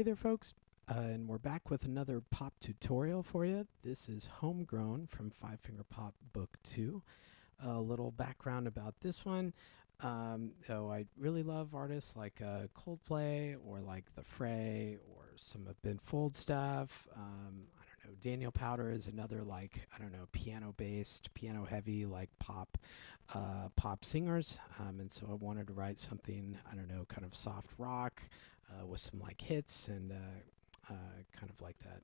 Hey there, folks, and we're back with another pop tutorial for you. This is Homegrown from Five Finger Pop Book 2. A little background about this one. I really love artists like Coldplay or like The Fray or some of Ben Folds stuff. I don't know, Daniel Powder is another piano-based, piano-heavy like pop singers. And so I wanted to write something, kind of soft rock with some like hits and kind of like that.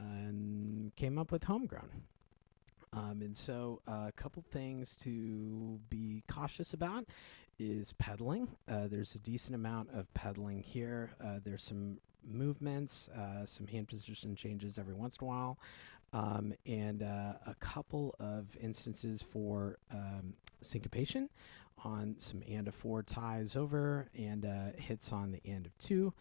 And came up with Homegrown. A couple things to be cautious about is pedaling. There's a decent amount of pedaling here. There's some movements, some hand position changes every once in a while, and a couple of instances for syncopation on some and of 4 ties over and hits on the and of 2.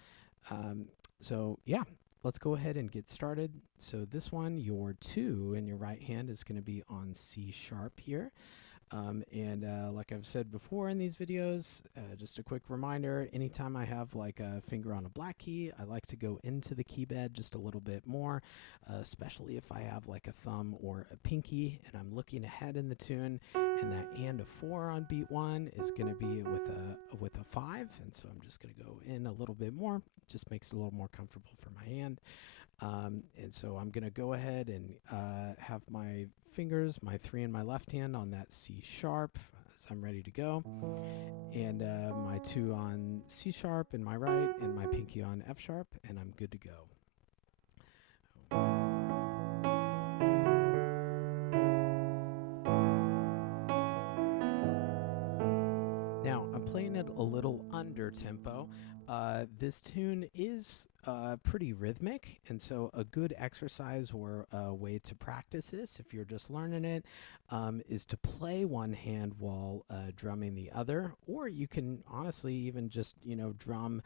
Let's go ahead and get started. So this one, your 2 in your right hand is going to be on C sharp here. Like I've said before in these videos, just a quick reminder, anytime I have like a finger on a black key, I like to go into the key bed just a little bit more, especially if I have like a thumb or a pinky and I'm looking ahead in the tune, and that and of 4 on beat 1 is going to be with a 5, and so I'm just going to go in a little bit more. Just makes it a little more comfortable for my hand. And so I'm going to go ahead and have my fingers, my 3 in my left hand on that C sharp as I'm ready to go, and my 2 on C sharp in my right, and my pinky on F sharp, and I'm good to go. Now, I'm playing it a little under tempo. This tune is pretty rhythmic, and so a good exercise or a way to practice this, if you're just learning it, is to play one hand while drumming the other, or you can honestly even just, drum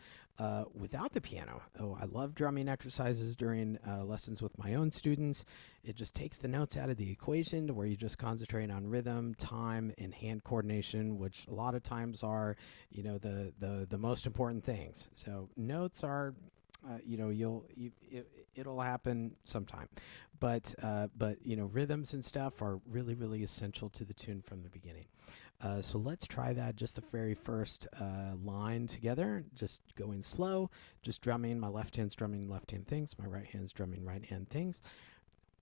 without the piano. Oh, I love drumming exercises during lessons with my own students. It just takes the notes out of the equation to where you just concentrate on rhythm, time, and hand coordination, which a lot of times are, the most important things. So notes are, it'll happen sometime, but rhythms and stuff are really, really essential to the tune from the beginning. So let's try that, just the very first line together, just going slow, just drumming. My left hand's drumming left hand things, my right hand's drumming right hand things.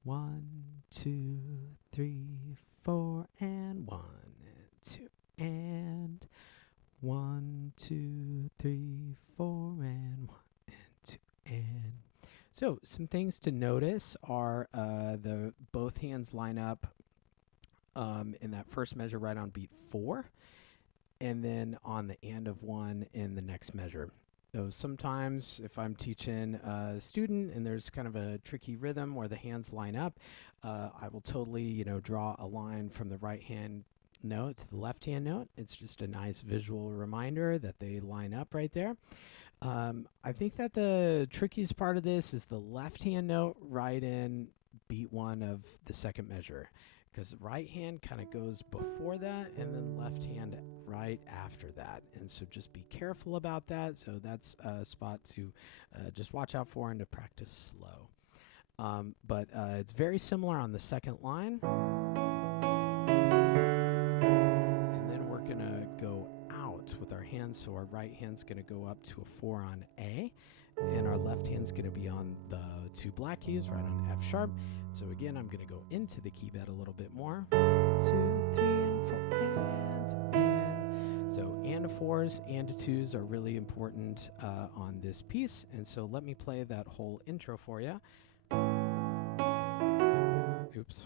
1, 2, 3, 4, and 1, 2, and 1, 2, 3, 4, and 1, and 2, and. So some things to notice are the both hands line up in that first measure right on beat 4, and then on the and of 1 in the next measure. So sometimes if I'm teaching a student and there's kind of a tricky rhythm where the hands line up, I will totally, draw a line from the right hand note to the left hand note. It's just a nice visual reminder that they line up right there. I think that the trickiest part of this is the left hand note right in beat 1 of the second measure, because right hand kind of goes before that and then left hand right after that. And so just be careful about that. So that's a spot to just watch out for and to practice slow. But it's very similar on the second line. And then we're going to go out with our hands. So our right hand's going to go up to a 4 on A, and our left hand's going to be on the 2 black keys right on F sharp. So again, I'm going to go into the key bed a little bit more. 2, 3, and 4, and. So and of 4s and 2s are really important on this piece. And so let me play that whole intro for you. Oops.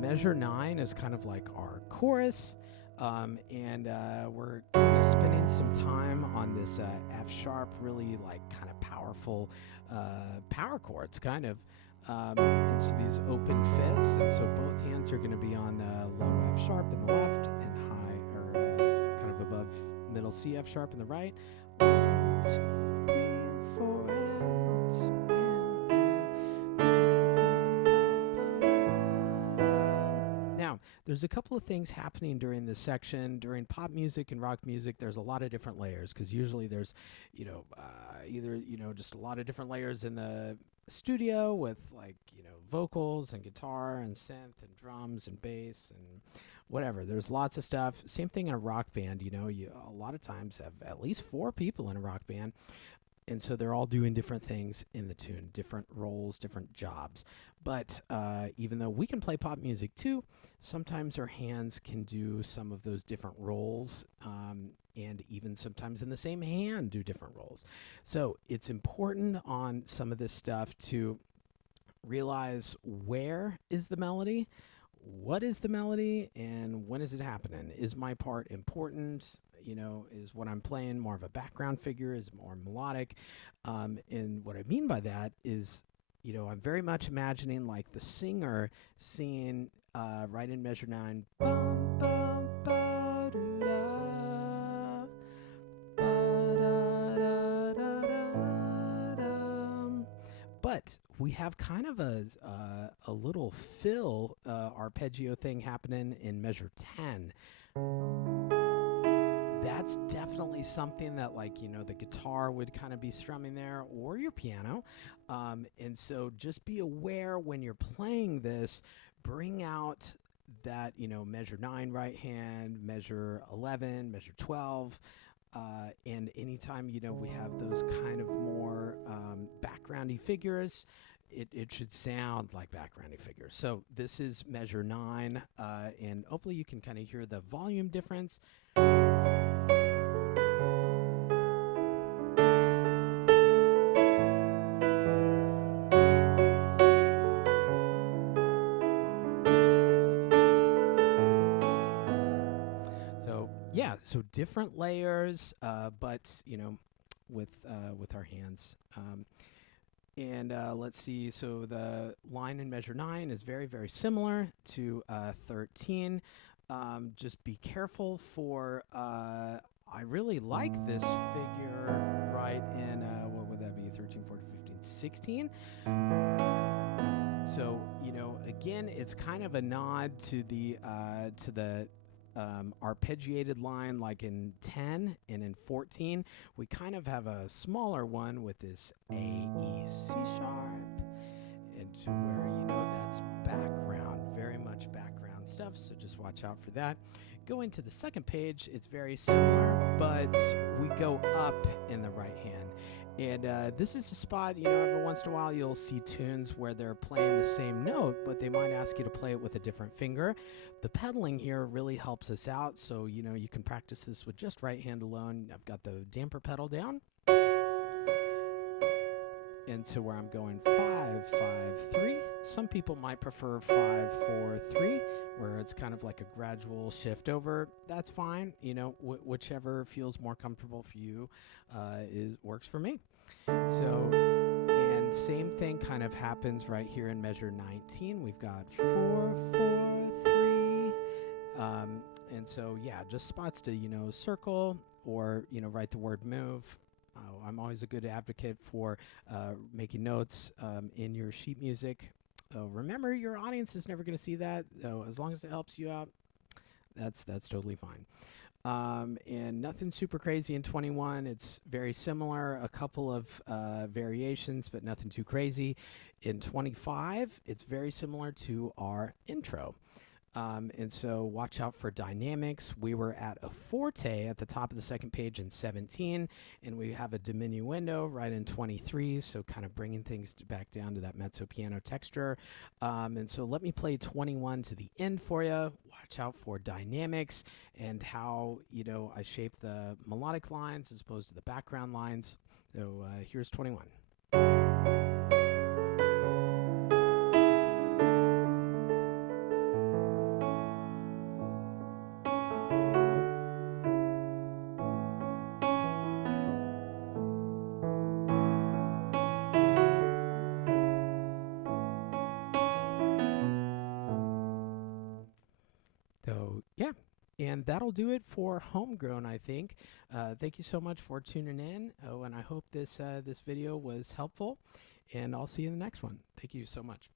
Measure 9 is kind of like our chorus, and we're kind of spending some time on this F sharp, really like kind of powerful power chords, kind of. And so these open fifths, and so both hands are going to be on low F sharp in the left and high, or kind of above middle C F sharp in the right. 1, 2, 3, 4, and there's a couple of things happening during this section. During pop music and rock music, there's a lot of different layers, because usually there's, either, just a lot of different layers in the studio with, like, vocals and guitar and synth and drums and bass and whatever. There's lots of stuff. Same thing in a rock band. You a lot of times have at least 4 people in a rock band. And so they're all doing different things in the tune, different roles, different jobs. But even though we can play pop music too, sometimes our hands can do some of those different roles, and even sometimes in the same hand do different roles. So it's important on some of this stuff to realize, where is the melody, what is the melody, and when is it happening? Is my part important? Is what I'm playing more of a background figure, is more melodic? And what I mean by that is, I'm very much imagining like the singer singing right in measure 9. Bum, bum, ba, doo, da, ba, da, da, da, da, dum. But we have kind of a little fill arpeggio thing happening in measure 10. That's definitely something that, like, the guitar would kind of be strumming there, or your piano. And so just be aware when you're playing this, bring out that, measure 9 right hand, measure 11, measure 12. And anytime, we have those kind of more backgroundy figures, it should sound like backgroundy figures. So this is measure 9, and hopefully you can kind of hear the volume difference. So different layers, but with our hands. And let's see. So the line in measure 9 is very, very similar to 13. Just be careful for. I really like this figure right in what would that be? 13, 14, 15, 16. So again, it's kind of a nod to the arpeggiated line, like in 10 and in 14. We kind of have a smaller one with this A, E, C sharp, and to where that's background, very much background stuff, so just watch out for that. Going to the second page, it's very similar, but we go up in the right hand. And this is a spot, every once in a while you'll see tunes where they're playing the same note, but they might ask you to play it with a different finger. The pedaling here really helps us out, so, you can practice this with just right hand alone. I've got the damper pedal down. And to where I'm going 5, 5, 3. Some people might prefer 5, 4, 3, where it's kind of like a gradual shift over. That's fine. Whichever feels more comfortable for you works for me. So, and same thing kind of happens right here in measure 19. We've got 4, 4, 3. And so, just spots to, circle or, write the word move. I'm always a good advocate for making notes in your sheet music. Remember, your audience is never going to see that, so as long as it helps you out, that's totally fine. And nothing super crazy in 21. It's very similar, a couple of variations, but nothing too crazy. In 25, it's very similar to our intro. And so watch out for dynamics. We were at a forte at the top of the second page in 17, and we have a diminuendo right in 23, so kind of bringing things back down to that mezzo piano texture. And so let me play 21 to the end for you. Watch out for dynamics and how, I shape the melodic lines as opposed to the background lines. So here's 21. So, and that'll do it for Homegrown, I think. Thank you so much for tuning in. Oh, and I hope this video was helpful, and I'll see you in the next one. Thank you so much.